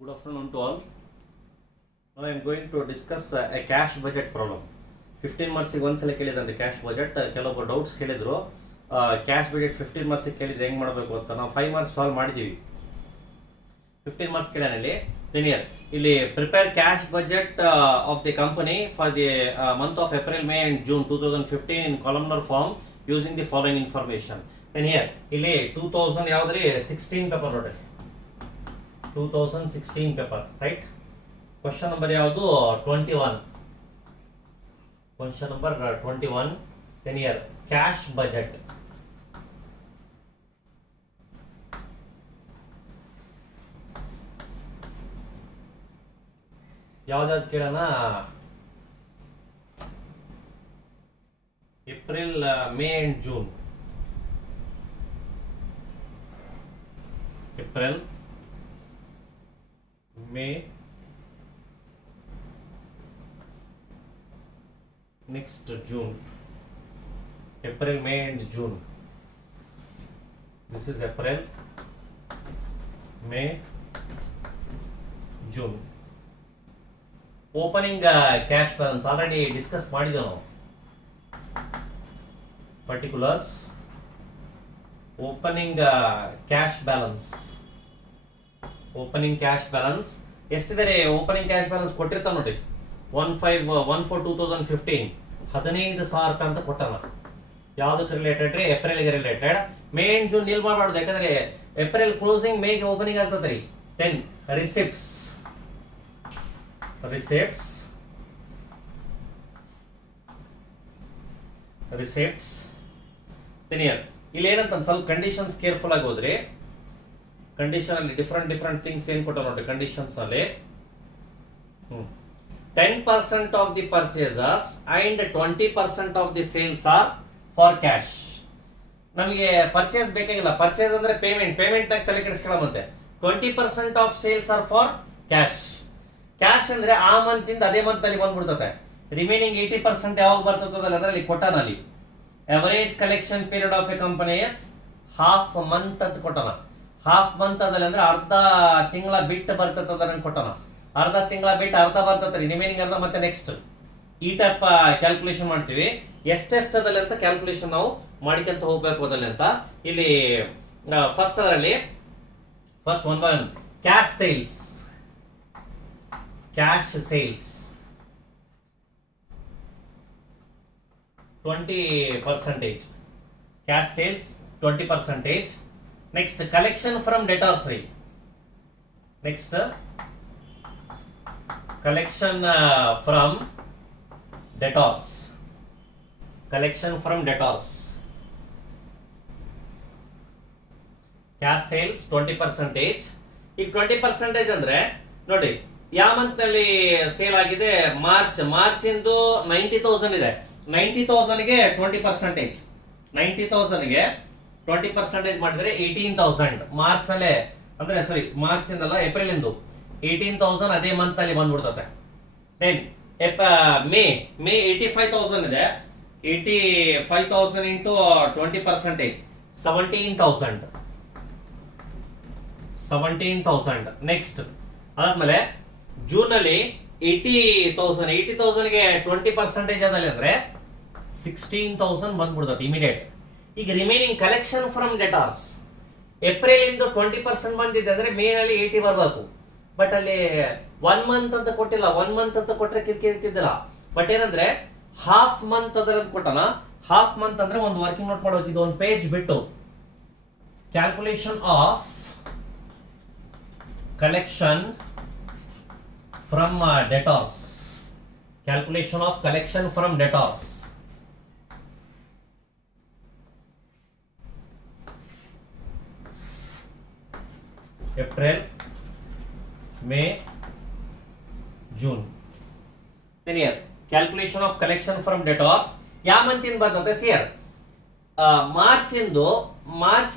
Good afternoon to all. Now I am going to discuss a cash budget problem. 15 marks ಒಂದ್ಸಲ ಕೇಳಿದಂತೆ cash budget ಕೆಲವೊಬ್ಬರು doubts ಕೇಳಿದ್ರು. Cash budget 15 marks ಕೇಳಿದ್ರೆ ಹೆಂಗೆ ಮಾಡಬೇಕು ಅಂತ ನಾವು 5 ಮಾರ್ಕ್ಸ್ ಸಾಲ್ವ್ ಮಾಡಿದ್ದೀವಿ. 15 ಮಾರ್ಕ್ಸ್ ಕೇಳೋನಲ್ಲಿ linear ಇಲ್ಲಿ prepare cash budget of the company for the month of April May and June 2015 in columnar form using the following information. linear ಇಲ್ಲಿ 2000 ಯಾವ್ದ್ರಿ 16 ಪೇಪರ್ ನೋಡ್ರಿ, 2016 ಪೇಪರ್ ರೈಟ್. ಕ್ವಶನ್ ನಂಬರ್ ಯಾವುದು 21. Question number 21 linear cash budget. ಯಾವ್ದಾದ್ರು ಕೇಳೋಣ. April May and June. April May next June. April, May and June. This is April, May, June. Opening cash balance already discuss ಮಾಡಿದೆವು ನಾವು. Particulars opening cash balance. Opening cash balance ಎಷ್ಟಿದೆ? Opening cash balance ಕೊಟ್ಟಿರ್ತಾವ ನೋಡಿ 15/1/4/2015 15,000 ರೂಪಾಯಿ ಅಂತ ಕೊಟ್ಟಾನ. ಯಾವ್ದಕ್ಕೆ related ರೀ? ಏಪ್ರಿಲ್ಗೆ related. May and June ನಿಲ್ ಮಾಡಬಾರ್ದು, ಯಾಕಂದ್ರೆ ಏಪ್ರಿಲ್ ಕ್ಲೋಸಿಂಗ್ ಮೇಗೆ ಓಪನಿಂಗ್ ಆಗ್ತದೆ ರೀ. ದೆನ್ ರಿಸಿಪ್ಟ್ಸ್ linear ಇಲ್ಲಿ ಏನಂತ ಸ್ವಲ್ಪ ಕಂಡೀಷನ್ಸ್ ಕೇರ್ಫುಲ್ ಆಗಿ ಹೋದ್ರಿ. ಕಂಡೀಷನ್ ಅಲ್ಲಿ ಡಿಫರೆಂಟ್ ಥಿಂಗ್ಸ್ ಏನ್ ಕೊಟ್ಟ ನೋಡ್ರಿ. ಕಂಡೀಷನ್ಸ್ ಅಲ್ಲಿ 10% of the purchases and 20% of the sales are for cash. ನಮಗೆ ಪರ್ಚೇಸ್ ಬೇಕಾಗಿಲ್ಲ. ಪರ್ಚೇಸ್ ಅಂದ್ರೆ ಪೇಮೆಂಟ್ ನಾಗ ತಲೆ ಕೆಡಿಸ್ಕೊಳ್ಳೋಮಂತೆ. 20% of sales are for cash. Cash ಅಂದ್ರೆ ಆ ಮಂತ್ ಇಂದ ಅದೇ ಮಂತ್ ಅಲ್ಲಿ ಬಂದ್ಬಿಡ್ತದೆ. ರಿಮೈನಿಂಗ್ 80% ಯಾವಾಗ ಬರ್ತದಲ್ಲ ಅದರಲ್ಲಿ ಕೊಟ್ಟಾನಲ್ಲಿ. Average collection period of a company is half month ಅಂತ ಕೊಟ್ಟಾನ. ಹಾಫ್ ಮಂತ್ ಅದಲ್ಲಿ ಅಂದ್ರೆ ಅರ್ಧ ತಿಂಗಳ ಬಿಟ್ಟು ಬರ್ತದ ಕೊಟ್ಟಾನ. ಅರ್ಧ ತಿಂಗಳ ಬಿಟ್ಟು ಅರ್ಧ ಬರ್ತದೆ, ರಿಮೈನಿಂಗ್ ಅರ್ಧ ಮತ್ತೆ ನೆಕ್ಸ್ಟ್. ಈ ಟೈಪ್ ಕ್ಯಾಲ್ಕುಲೇಷನ್ ಮಾಡ್ತೀವಿ. ಎಷ್ಟೆಷ್ಟದಲ್ಲಿ ಅಂತ ಕ್ಯಾಲ್ಕುಲೇಷನ್ ನಾವು ಮಾಡ್ಕೊಂತ ಹೋಗ್ಬೇಕು ಅದಲ್ಲಿ ಅಂತ. ಇಲ್ಲಿ ಫಸ್ಟ್ ಅದರಲ್ಲಿ first 1 by 1 cash sales 20%. Cash sales 20%. Next collection from debtors ರೀ. Next collection from debtors. Cash sales 20%. ಈಗ 20% ಅಂದ್ರೆ ನೋಡಿ ಯಾವ ಮಂತ್ ನಲ್ಲಿ ಸೇಲ್ ಆಗಿದೆ? ಮಾರ್ಚ್ ಇಂದು 90,000 ಇದೆ. 90,000 ಗೆ 20%. 90,000 ಗೆ 20% ಮಾಡಿದ್ರೆ 18,000 ಮಾರ್ಚ್ ನಲ್ಲೇ, ಅಂದ್ರೆ ಸಾರಿ ಮಾರ್ಚ್ ಇಂದಲ್ಲ ಏಪ್ರಿಲ್ ಇಂದು 18,000 ಅದೇ ಮಂತ್ ಅಲ್ಲಿ ಬಂದ್ಬಿಡ್ತದೆ. ದೆನ್ ಮೇ 85,000 ಇದೆ. 85,000 ಇಂಟು 20% 17,000. ನೆಕ್ಸ್ಟ್ ಅದಾದ್ಮೇಲೆ ಜೂನ್ ಅಲ್ಲಿ 80,000 ಗೆ 20% ಅದಲ್ಲಿ ಅಂದ್ರೆ 16,000 ಬಂದ್ಬಿಡ್ತದೆ ಇಮಿಡಿಯೇಟ್. ಈಗ remaining collection from debtors April ಇಂದ 20% ಬಂದಿದೆ ಅಂದ್ರೆ ಮೇ ನಲ್ಲಿ 80 ಬರಬೇಕು. ಬಟ್ ಅಲ್ಲಿ 1 ಮಂತ್ ಅಂತ ಕೊಟ್ಟಿಲ್ಲ. 1 ಮಂತ್ ಅಂತ ಕೊಟ್ರೆ ಕಿರಿಕಿರಿತಿದ್ದಿಲ್ಲ. ಬಟ್ ಏನಂದ್ರೆ ಹಾಫ್ ಮಂತ್ ಅದರ ಕೊಟ್ಟನ. ಹಾಫ್ ಮಂತ್ ಅಂದ್ರೆ ಒಂದು ವರ್ಕಿಂಗ್ ನೋಟ್ ಮಾಡೋದು. ಇದು ಒಂದು ಪೇಜ್ ಬಿಟ್ಟು calculation of collection from debtors. April May, June. Linear calculation of collection from debtors. ಯಾವ ಮಂತ್ ಇಂದ ಬರ್ತದೆ? ಸಿಯರ್ ಮಾರ್ಚ್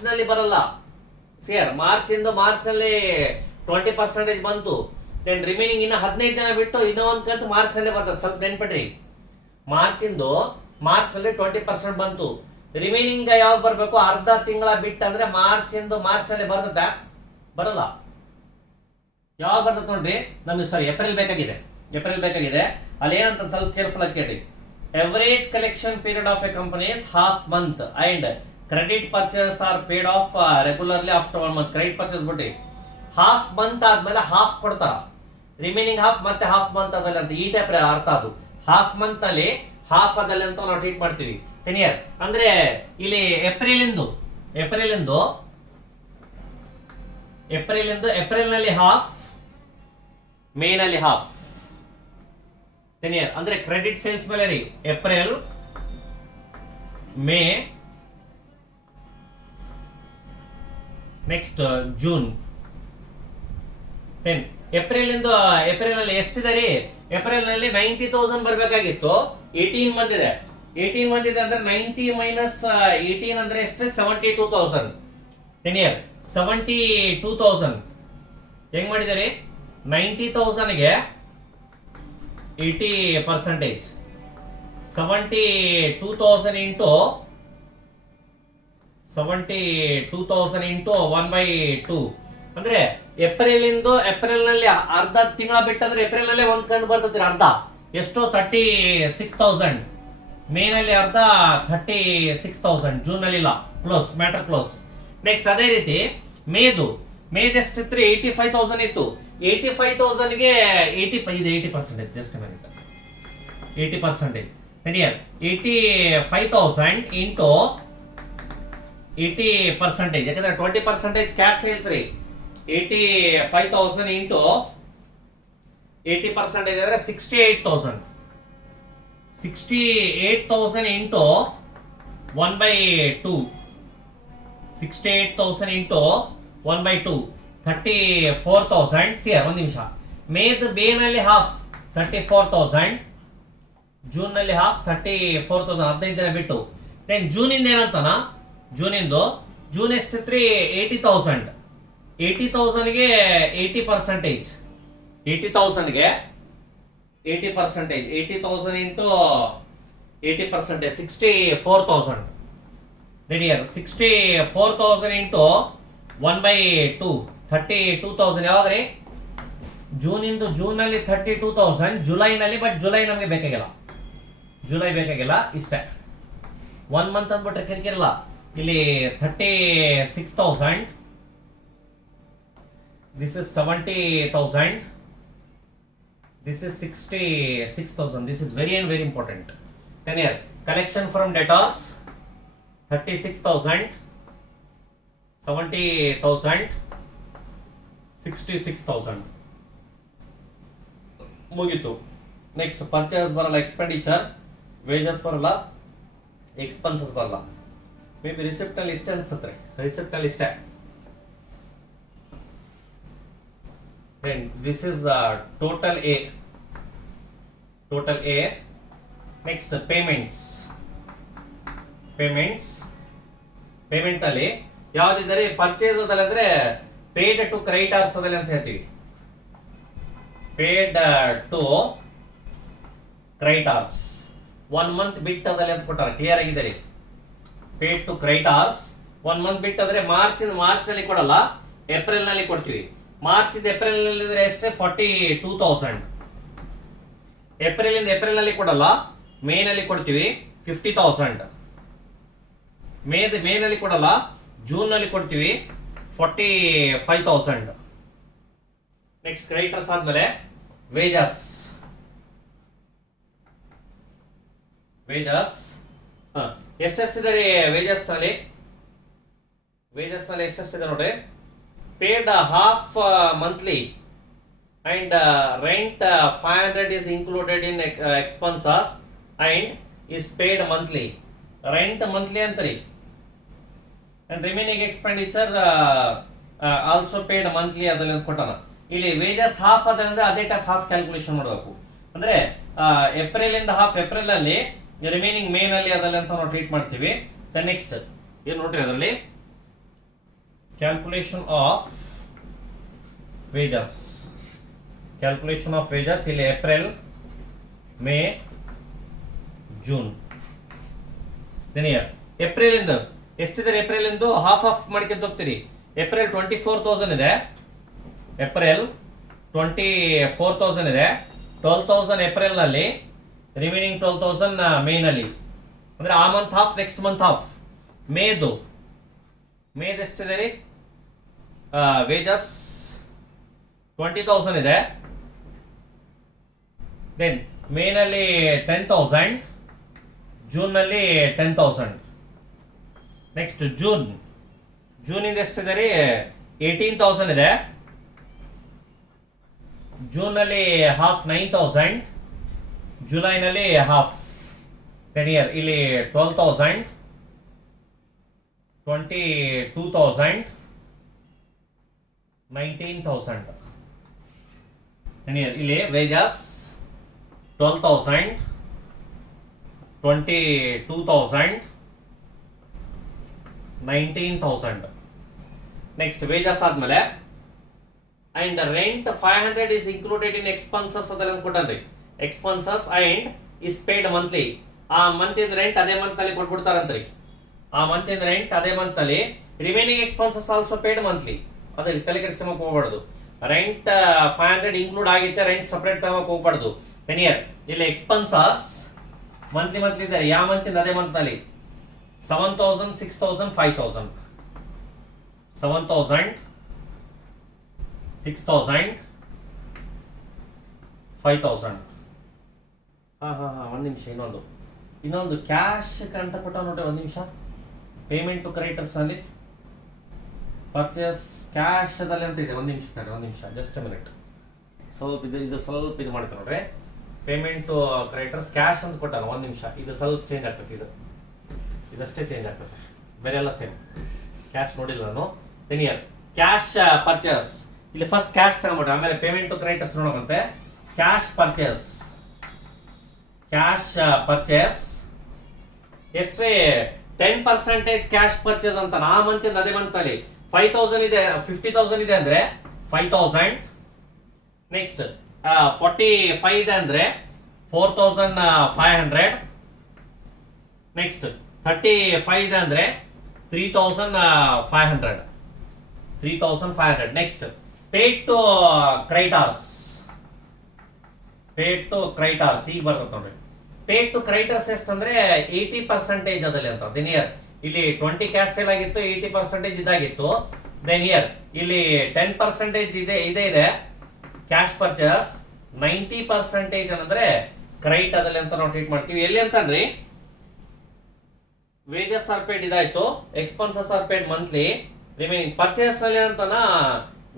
ನಲ್ಲಿ ಬರಲ್ಲ. ಸಿಯರ್ ಮಾರ್ಚ್ ನಲ್ಲಿ 20% ಬಂತು. ದೆನ್ ರಿಮೈನಿಂಗ್ ಇನ್ನ 15 ದಿನ ಬಿಟ್ಟು ಇನ್ನೂ ಒಂದು ಕಂತು ಮಾರ್ಚ್ ನಲ್ಲಿ ಬರ್ತದೆ. ಸ್ವಲ್ಪ ನೆನ್ಪಿಡ್ರಿ. ಮಾರ್ಚ್ ನಲ್ಲಿ 20% ಬಂತು. ರಿಮೈನಿಂಗ್ ಯಾವಾಗ ಬರಬೇಕು? ಅರ್ಧ ತಿಂಗಳ ಬಿಟ್ಟು ಅಂದ್ರೆ ಮಾರ್ಚ್ ನಲ್ಲಿ ಬರ್ತದೆ? ಬರಲ್ಲ. ಯಾವಾಗ ಬರ್ತದೆ ನೋಡ್ರಿ, ನಮ್ಗೆ ಸಾರಿ ಏಪ್ರಿಲ್ ಬೇಕಾಗಿದೆ. ಅಲ್ಲಿ ಏನಂತ ಸ್ವಲ್ಪ ಕೇರ್ಫುಲ್ ಆಗಿ ಕೇಳಿ. Average collection period of a company is half month and credit purchase are paid of regularly after 1 month. Credit purchase ಬಿಟ್ಟಿ ಹಾಫ್ ಮಂತ್ ಆದ್ಮೇಲೆ ಹಾಫ್ ಕೊಡ್ತಾರ, ರಿಮೈನಿಂಗ್ ಹಾಫ್ ಮತ್ತೆ ಹಾಫ್ ಮಂತ್ ಅದಲ್ಲಿ ಅಂತ ಈ ಟೈಪ್ ಅರ್ಥ. ಅದು ಹಾಫ್ ಮಂತ್ ನಲ್ಲಿ ಹಾಫ್ ಅದಲ್ಲಿ ಅಂತ ನಾವು ಟ್ರೀಟ್ ಮಾಡ್ತೀವಿ. ಕ್ಲಿಯರ್? ಅಂದ್ರೆ ಇಲ್ಲಿ ಏಪ್ರಿಲ್ ನಲ್ಲಿ ಹಾಫ್, ಮೇ ನಲ್ಲಿ ಹಾಫ್. ಕ್ಲಿಯರ್? ಅಂದ್ರೆ ಕ್ರೆಡಿಟ್ ಸೇಲ್ಸ್ ಮೇಲೆ ರೀ April, May, next June. April ನಲ್ಲಿ ಎಷ್ಟಿದೆ ರೀ? ಏಪ್ರಿಲ್ ನಲ್ಲಿ 90,000 ಬರ್ಬೇಕಾಗಿತ್ತು, 18 ಬಂದಿದೆ. 18 ಬಂದಿದೆ ಅಂದ್ರೆ 90 ಮೈನಸ್ 18 ಅಂದ್ರೆ ಎಷ್ಟು? 72,000. ಕ್ಲಿಯರ್? 72,000 ಹೆಂಗ್ ಮಾಡಿದಾರೆ? 90,000 ಗೆ 80%, 72,000 ಇಂಟು 1/2 ಅಂದ್ರೆ ಏಪ್ರಿಲ್ ನಲ್ಲಿ ಅರ್ಧ ತಿಂಗಳ ಬಿಟ್ಟಂದ್ರೆ ಏಪ್ರಿಲ್ ನಲ್ಲಿ ಒಂದ್ ಕಂಡು ಬರ್ತೈತಿ ಅರ್ಧ. ಎಷ್ಟು? 36,000. ಮೇ ನಲ್ಲಿ ಅರ್ಧ 36,000. ಜೂನ್ ನಲ್ಲಿ ಇಲ್ಲ. Close, matter close. ನೆಕ್ಸ್ಟ್ ಅದೇ ರೀತಿ ಮೇದು ಎಷ್ಟಿತ್ತು? 85,000 ಇತ್ತು. 85,000 ಗೆ 80%. Just minute. 80%. 85,000 ಇಂಟು 80%. ಯಾಕಂದ್ರೆ 20% ಕ್ಯಾಶ್ ಸೇಲ್ಸ್ ರೀ. 85,000 ಇಂಟು 80% ಅಂದ್ರೆ 68,000. 68,000 ಇಂಟು 1/2. 68,000 ಇಂಟು 1/2 34,000. ಒಂದ್ ನಿಮಿಷ. ಮೇ ನಲ್ಲಿ ಹಾಫ್ 34,000, ಜೂನ್ ನಲ್ಲಿ ಹಾಫ್ 34,000. 15 ದಿನ ಬಿಟ್ಟು. ದೆನ್ ಜೂನಿಂದ ಏನಂತಾನ? ಜೂನ್ ಎಷ್ಟಿತ್ರಿ? 80,000. 80,000 ಗೆ 80%. 80,000 ಗೆ 80%. 80,000 ಇಂಟು 80%, 64,000. 64,000 ಇಂಟು 1/2 32,000. ಯಾವಾಗ್ರಿ? ಜೂನ್ ನಲ್ಲಿ 32,000, ಜುಲೈನಲ್ಲಿ. ಬಟ್ ಜುಲೈ ನಮಗೆ ಬೇಕಾಗಿಲ್ಲ. ಇಷ್ಟೇ. 1 ಮಂತ್ ಅಂದ್ಬಿಟ್ರೆ ಕಿರಿಕಿರಲ್ಲ. ಇಲ್ಲಿ 36,000, this is 70,000, this is 66,000. This is very important. Then here collection from debtors 36,000, 70,000, 66,000 ಮುಗಿತು. ನೆಕ್ಸ್ಟ್ ಪರ್ಚೇಸ್ ಬರಲ್ಲ, ಎಕ್ಸ್ಪೆಂಡಿಚರ್, ವೇಜಸ್ ಬರಲ್ಲ, ಎಕ್ಸ್ಪೆನ್ಸಸ್ ಬರಲ್ಲ. ಮೇ ಬಿ ರಿಸಿಪ್ಟ್ ಅಲ್ಲಿ ಇಷ್ಟೇ ಅನ್ಸತ್ರಿ. ಇಷ್ಟೇ. Then this is total A. Next payments. Payment ಅಲ್ಲಿ ಯಾವ್ದಿದ್ದಾರೆ? ಪರ್ಚೇಸ್ ಅದಲ್ಲಿ ಅಂದ್ರೆ ಪೇಡ್ ಟು ಕ್ರೆಡಿಟರ್ಸ್ ಅದಲ್ಲಿ ಅಂತ ಹೇಳ್ತೀವಿ. ಪೇಡ್ ಟು ಕ್ರೆಡಿಟರ್ಸ್ 1 ಮಂತ್ ಬಿಟ್ ಅದಲ್ಲಿ ಅಂತ ಕೊಟ್ಟಾರ. ಕ್ಲಿಯರ್ ಆಗಿದೆ ರೀ. ಪೇಡ್ ಟು ಕ್ರೆಡಿಟರ್ಸ್ 1 ಮಂತ್ ಬಿಟ್ ಅಂದ್ರೆ ಮಾರ್ಚ್ ನಲ್ಲಿ ಕೊಡಲ್ಲ, ಏಪ್ರಿಲ್ ನಲ್ಲಿ ಕೊಡ್ತೀವಿ. ಏಪ್ರಿಲ್ ನಲ್ಲಿ ಇದ್ರೆ ಎಷ್ಟೇ? 42,000. ಏಪ್ರಿಲ್ ನಲ್ಲಿ ಕೊಡಲ್ಲ, ಮೇ ನಲ್ಲಿ ಕೊಡ್ತೀವಿ 50,000. ಮೇ ನಲ್ಲಿ ಕೊಡಲ್ಲ, ಜೂನ್ ನಲ್ಲಿ ಕೊಡ್ತೀವಿ 45,000. ನೆಕ್ಸ್ಟ್ ಕ್ರೆಡಿಟರ್ಸ್ ಆದ್ಮೇಲೆ ವೇಜಸ್. ಎಷ್ಟೆಷ್ಟಿದೆ ರೀ ವೇಜಸ್ ನಲ್ಲಿ? ಎಷ್ಟೆಷ್ಟಿದೆ ನೋಡ್ರಿ. paid half monthly and rent 500 is included in expenses and is paid monthly. Rent monthly antari and remaining expenditure also paid monthly adalli kotana. Illi wages half adalindre ಅದೇ type half calculation ಮಾಡಬೇಕು. ಅಂದ್ರೆ April ಇಂದ half April ಅಲ್ಲಿ, remaining May ನಲ್ಲಿ ಅದಲ್ಲ ಅಂತ ನಾವು treat ಮಾಡ್ತೀವಿ. ದೆನ್ ನೆಕ್ಸ್ಟ್ ಏನು ನೋಡ್ರಿ ಅದರಲ್ಲಿ ಕ್ಯಾಲ್ಕುಲೇಷನ್ ಆಫ್ ವೇಜಸ್. ಇಲ್ಲಿ ಏಪ್ರಿಲ್, ಮೇ, ಜೂನ್. ಏಪ್ರಿಲ್ ಇಂದ ಎಷ್ಟಿದೆ? ಏಪ್ರಿಲ್ ಇಂದು ಹಾಫ್ ಮಾಡ್ಕೊಂಡು ಹೋಗ್ತೀರಿ. ಏಪ್ರಿಲ್ 24,000 ಇದೆ. ಏಪ್ರಿಲ್ 24,000 ಇದೆ. 12,000 ಏಪ್ರಿಲ್ ನಲ್ಲಿ, ರಿಮೈನಿಂಗ್ 12,000 ಮೇ ನಲ್ಲಿ. ಅಂದ್ರೆ ಆ month half, next month half. ಮೇದು ಎಷ್ಟಿದೆ ರೀ? ವೇಜಸ್ 20,000 ಇದೆ. ದೆನ್ ಮೇ ನಲ್ಲಿ 10,000, ಜೂನ್ ನಲ್ಲಿ 10,000. ನೆಕ್ಸ್ಟ್ ಜೂನ್ ಇಂದ ಎಷ್ಟಿದೆ ರೀ? 18,000 ಇದೆ. ಜೂನ್ ನಲ್ಲಿ ಹಾಫ್ 9,000, ಜುಲೈನಲ್ಲಿ ಹಾಫ್ 10 ಇಯರ್. ಇಲ್ಲಿ 12,000, 22,000, 19,000 10 ಇಯರ್. ಇಲ್ಲಿ ವೇಜಸ್ 12,000, 22,000, 19,000. ನೆಕ್ಸ್ಟ್ ವೇಜಸ್ ಆದ್ಮೇಲೆ and rent 500 is included in expenses ಅದೆಲ್ಲ ಕೊಟ್ಟನ್ರಿ. Expenses and is paid monthly. ಆ ಮಂತ್ ಇನ್ ರೆಂಟ್ ಅದೇ ಮಂತ್ ಅಲ್ಲಿ ಕೊಟ್ಬಿಡ್ತಾರಂತ್ರಿ. ಆ ಮಂತ್ ಇನ್ ರೆಂಟ್ ಅದೇ ಮಂತ್ ಅಲ್ಲಿ. Remaining expenses also paid monthly. ಅದೇ ತಲೆ ಕೆಡಿಸ್ಕೊಂಬಕ್ ಹೋಗ್ಬಾರ್ದು. ರೆಂಟ್ 500 ಇನ್ಕ್ಲೂಡ್ ಆಗಿತ್ತೆ, ರೆಂಟ್ ಸಪರೇಟ್ ತಗೋಕ್ ಹೋಗ್ಬಾರ್ದು. 10 ಇಯರ್. ಇಲ್ಲಿ ಎಕ್ಸ್ಪೆನ್ಸಸ್ ಮಂತ್ಲಿ ಇದ್ದಾರೆ. ಯಾವ ಮಂತ್ ಇಂದ ಅದೇ ಮಂತ್ ಅಲ್ಲಿ 7,000, 6,000, 5,000. 7,000, 6,000, 5,000. ಒಂದು ನಿಮಿಷ. ಇನ್ನೊಂದು ಕ್ಯಾಶ್ ಅಂತ ಕೊಟ್ಟ ನೋಡ್ರಿ. ಒಂದು ನಿಮಿಷ. ಪೇಮೆಂಟ್ ಟು ಕ್ರೆಡಿಟರ್ಸ್ ಅಲ್ಲಿ ಪರ್ಚೇಸ್ ಕ್ಯಾಶ್ ಅದಲ್ಲಿ ಅಂತ ಇದೆ. ಒಂದು ನಿಮಿಷ ಜಸ್ಟ್ ಮಿನಿಟ್. ಇದು ಸ್ವಲ್ಪ ಇದು ಮಾಡ್ತಾರೆ ನೋಡ್ರಿ. ಪೇಮೆಂಟ್ ಟು ಕ್ರೆಡಿಟರ್ಸ್ ಕ್ಯಾಶ್ ಅಂತ ಕೊಟ್ಟಾರ. ಒಂದು ನಿಮಿಷ. ಇದು ಸ್ವಲ್ಪ ಚೇಂಜ್ ಆಗ್ತದೆ. ಇದಷ್ಟೇ ಚೇಂಜ್ ಆಗ್ತದೆ, ಬೇರೆ ಎಲ್ಲ ಸೇಮ್. ಕ್ಯಾಶ್ ನೋಡಿಲ್ಲ ನಾನು. 10 ಇಯರ್ ಕ್ಯಾಶ್ ಪರ್ಚೇಸ್. ಇಲ್ಲಿ ಫಸ್ಟ್ ಕ್ಯಾಶ್ ತಗೊಂಡ್ಬಿಟ್ರೆ ಆಮೇಲೆ ಪೇಮೆಂಟ್ ಟು ಕ್ರೆಡಿಟರ್ಸ್ ನೋಡೋಕಂತೆ. ಕ್ಯಾಶ್ ಪರ್ಚೇಸ್ ಎಷ್ಟ್ರಿ? 10% ಕ್ಯಾಶ್ ಪರ್ಚೇಸ್ ಅಂತ. ಆ ಮಂತ್ ಇಂದ ಅದೇ ಮಂತ್ ಅಲ್ಲಿ 5,000 ಇದೆ, 50,000 ಇದೆ ಅಂದ್ರೆ 5,000. ನೆಕ್ಸ್ಟ್ 45 ಇದೆ ಅಂದ್ರೆ 4,500. ನೆಕ್ಸ್ಟ್ 35 ಇದೆ ಅಂದ್ರೆ 3,500. Next paid to creditors. ಈಗ ಬರ್ತದೆ ನೋಡ್ರಿ. ಪೇಡ್ ಟು ಕ್ರೆಡಿಟರ್ಸ್ ಎಷ್ಟಂದ್ರೆ 80% ಅದಲ್ಲಿ ಅಂತ. ದೆನ್ ಇಯರ್ ಇಲ್ಲಿ 20 ಕ್ಯಾಶ್ ಸೇಲ್ ಆಗಿತ್ತು, 80% ಇದಾಗಿತ್ತು. ದೆನ್ ಇಯರ್ ಇಲ್ಲಿ 10% ಇದೆ ಕ್ಯಾಶ್ ಪರ್ಚೇಸ್. 90% ಅಂದ್ರೆ ಕ್ರೆಡಿಟ್ ಅದಲ್ಲಿ ಅಂತ ನಾವು ಟ್ರೀಟ್ ಮಾಡ್ತೀವಿ. ಎಲ್ಲಿ ಅಂತಂದ್ರಿ? ವೇಜಸ್ ಆರ್ ಪೇಡ್ ಇದಾಯ್ತು, expenses are paid monthly. Remaining purchase ಅಲ್ಲಿ ಅಂತಾನ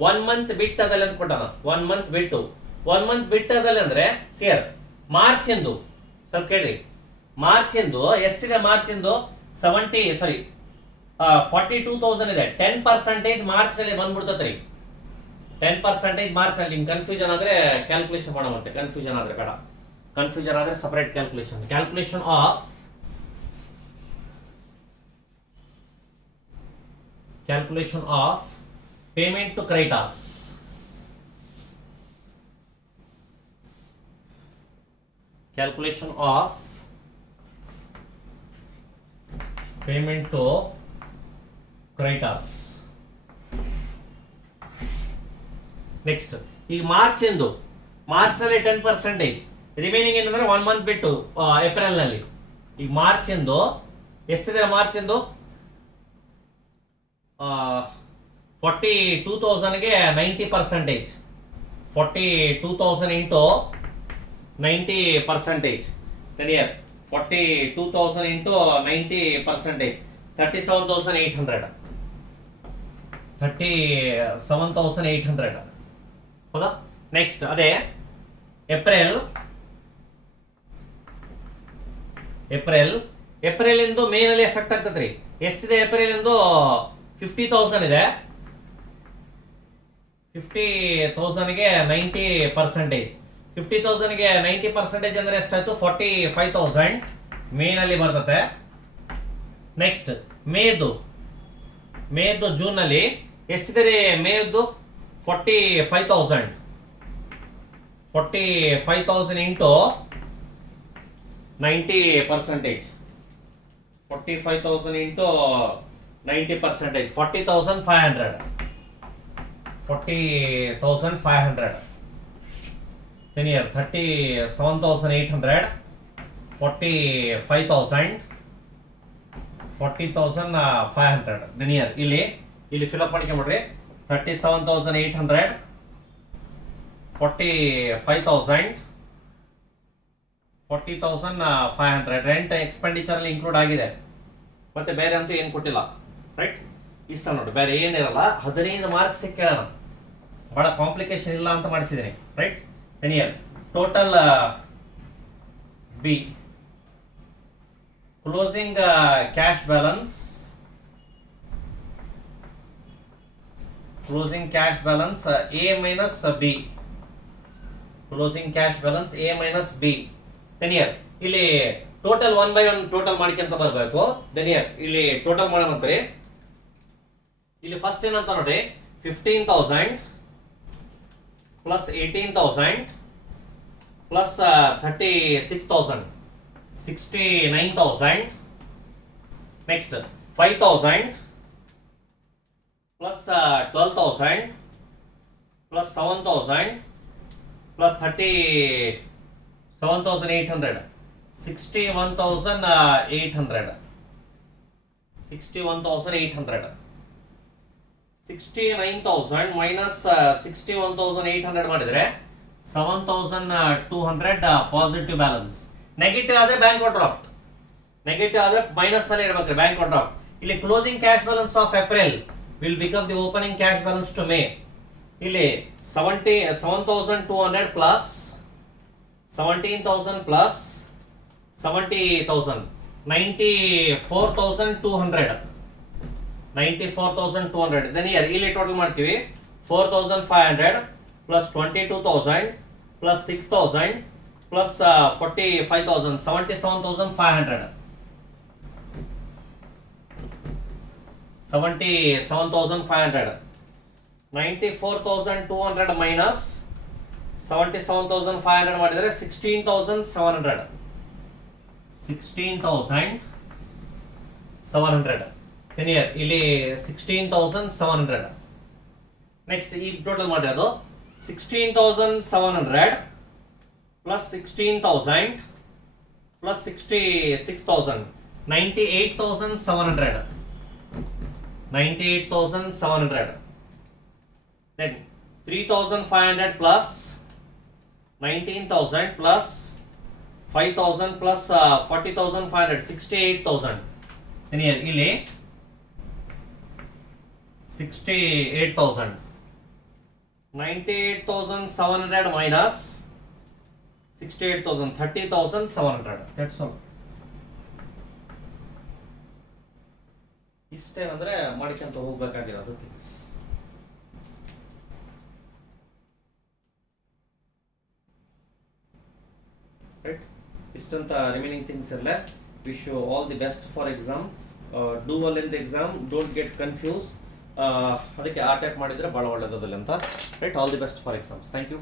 1 ಮಂತ್ ಬಿಟ್ಟು ಅದಲ್ಲಿ ಅಂತ ಕೊಟ್ಟಾನ. 1 ಮಂತ್ ಬಿಟ್ಟು ಅದಲ್ಲಿ ಅಂದ್ರೆ ಸಿಯರ್ ಮಾರ್ಚ್ ಎಂದು ಸ್ವಲ್ಪ ಕೇಳ್ರಿ. ಮಾರ್ಚ್ ಎಂದು ಎಷ್ಟಿದೆ? ಮಾರ್ಚ್ ಎಂದು 42,000 ಇದೆ. 10% ಮಾರ್ಚ್ ಅಲ್ಲಿ ಬಂದ್ಬಿಡ್ತತ್ರಿ. 10% ಮಾರ್ಚ್ ಅಲ್ಲಿ. ನಿಮ್ಗೆ ಕನ್ಫ್ಯೂಷನ್ ಆದ್ರೆ ಕ್ಯಾಲ್ಕುಲೇಷನ್ ಮಾಡೋಣ. ಕನ್ಫ್ಯೂಷನ್ ಆದ್ರೆ ಬೇಡ. ಕನ್ಫ್ಯೂಷನ್ ಆದ್ರೆ separate calculation of payment to creditors. Calculation of payment to creditors. Next ಈಗ ಮಾರ್ಚ್ ನಲ್ಲಿ 10%, ರಿಮೈನಿಂಗ್ ಏನಂದ್ರೆ 1 ಮಂತ್ ಬಿಟ್ಟು ಏಪ್ರಿಲ್ ನಲ್ಲಿ. ಈಗ ಮಾರ್ಚ್ ಎಂದು ಎಷ್ಟಿದೆ? ಮಾರ್ಚ್ ಎಂದು 42,000ಗೆ 90%. 42,000 ಇಂಟು 90%. 42,000 ಇಂಟು 90%. 37,800. 37,800 ಹೌದಾ? ನೆಕ್ಸ್ಟ್ ಅದೇ ಏಪ್ರಿಲ್ ಇಂದು ಮೇ ನಲ್ಲಿ ಎಫೆಕ್ಟ್ ಆಗ್ತದ್ರಿ. ಎಷ್ಟಿದೆ ಏಪ್ರಿಲ್ ಇಂದು? 50,000 ಇದೆ. 50,000ಗೆ 90%. 50,000ಗೆ 90% ಅಂದ್ರೆ ಎಷ್ಟಾಯ್ತು? 45,000 ಮೇ ನಲ್ಲಿ ಬರ್ತದೆ. ನೆಕ್ಸ್ಟ್ ಮೇದು ಜೂನ್ ನಲ್ಲಿ ಎಷ್ಟಿದೆ ರೀ? ಮೇದು 45,000. 45,000 into 90%. 45,000 into 90%. 40,500. 40,500 then here 37,800, 45,000, 40,500. then here ಇಲ್ಲಿ ಫಿಲ್ ಅಪ್ ಮಾಡ್ಕೊಂಡ್ಬಿಡ್ರಿ. 37,800, 45,000, 40,500 ರೆಂಟ್ ಎಕ್ಸ್ಪೆಂಡಿಚರ್ ಅಲ್ಲಿ ಇನ್ಕ್ಲೂಡ್ ಆಗಿದೆ. ಮತ್ತೆ ಬೇರೆ ಅಂತೂ ಏನು ಕೊಟ್ಟಿಲ್ಲ, ರೈಟ್? ಇಷ್ಟ ನೋಡಿ, ಬೇರೆ ಏನಿರಲ್ಲ. 15 ಮಾರ್ಕ್ಸ್ ಕೇಳೋಣ, ಬಹಳ ಕಾಂಪ್ಲಿಕೇಶನ್ ಇಲ್ಲ ಅಂತ ಮಾಡಿಸಿದ್ದೀನಿ, ರೈಟ್? ಎನಿಯರ್ total B closing cash balance, closing cash balance A minus B, closing cash balance A minus B. ದೆನಿಯರ್ ಇಲ್ಲಿ ಟೋಟಲ್ 1 by 1 ಟೋಟಲ್ ಮಾಡ್ಕೊಂತ ಬರಬೇಕು. ದೆನಿಯರ್ ಇಲ್ಲಿ ಟೋಟಲ್ ಮಾಡೋಣಂತ್ರಿ. ಇಲ್ಲಿ ಫಸ್ಟ್ ಏನಂತ ನೋಡ್ರಿ, 15,000 plus 18,000 plus 36,000, 69,000. Next 5,000 plus 12,000 plus 7,000 plus 37,800, 61,800, 61,800. 69,000 minus 61,800 ಮಾಡಿದ್ರೆ 7,200 ಪಾಸಿಟಿವ್ ಬ್ಯಾಲೆನ್ಸ್. ನೆಗೆಟಿವ್ ಆದ್ರೆ ಬ್ಯಾಂಕ್ ಓವರ್ ಡ್ರಾಫ್ಟ್, ನೆಗೆಟಿವ್ ಆದ್ರೆ ಮೈನಸ್ ಅಲ್ಲಿ ಇರಬೇಕ್ರಿ ಬ್ಯಾಂಕ್ ಓವರ್ ಡ್ರಾಫ್ಟ್. ಇಲ್ಲಿ closing cash balance of April will become the opening cash balance to May. ಇಲ್ಲಿ 7,200 plus 17,000 plus 70,000, 94,200, 94,200. Then here ಇಲ್ಲಿ total ಮಾಡ್ತೀವಿ. 4,500 plus 22,000 plus 6,000 plus 45,000, 77,500, 77,500. 94,200 minus 77,500 ಮಾಡಿದರೆ 16,700, 16,700. then here ಇಲ್ಲಿ 16,700. Next ಈಗ ಟೋಟಲ್ ಮಾಡಿರೋದು 16,700 plus 16,000 plus 66,000, 98,700, 98,700. then 3,500 plus 19,000 plus 5,000 plus 40,500, 68,000. then here ಇಲ್ಲಿ 68,000, 98,700 minus 68,000, 30,700. that's all. ಇಷ್ಟೇನಂದ್ರೆ ಮಾಡ್ಕೊಂತ ಹೋಗ್ಬೇಕಾಗಿರೋದು ಥಿಂಗ್ಸ್. Right? ಇಷ್ಟಂತ ರಿಮೈನಿಂಗ್ ಥಿಂಗ್ಸ್ ಇರಲ್ಲ. Wish you all the best for exam. Do well in the exam, don't get confuse. ಅದಕ್ಕೆ ಆ type ಮಾಡಿದ್ರೆ ಭಾಳ ಒಳ್ಳೆಯದಲ್ಲ ಅಂತ. Right, all the best for exams. Thank you.